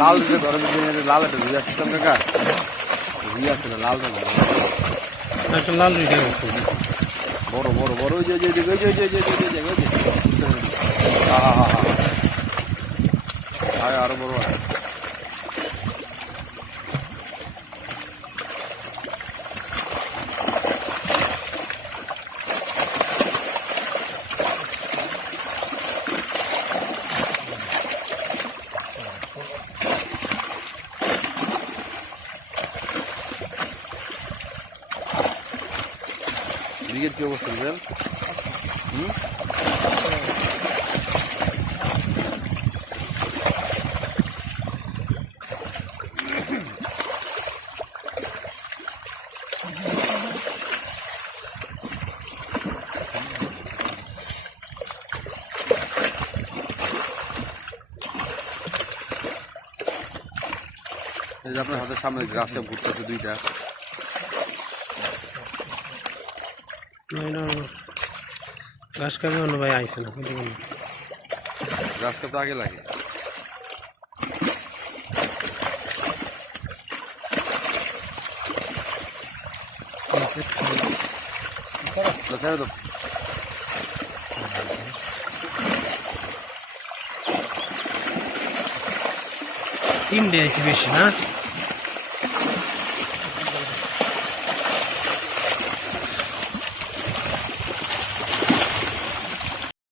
লাল দিতে গরম লাল একটা ভিজা আছে লাল একটা লাল ভিজা আছে বড় বড় বড় ওই যে ওই যে ওই যে ওই যে ওই যে ওই যে হা হা হা बियर के ऊपर सर अपने हाथ सामने ग्रास से दुईटा এটা ঘাস কাপে অন্য ভাই আইসে না ঘাস কাপ আগে লাগে Lo তিন দিয়েছি বেশি না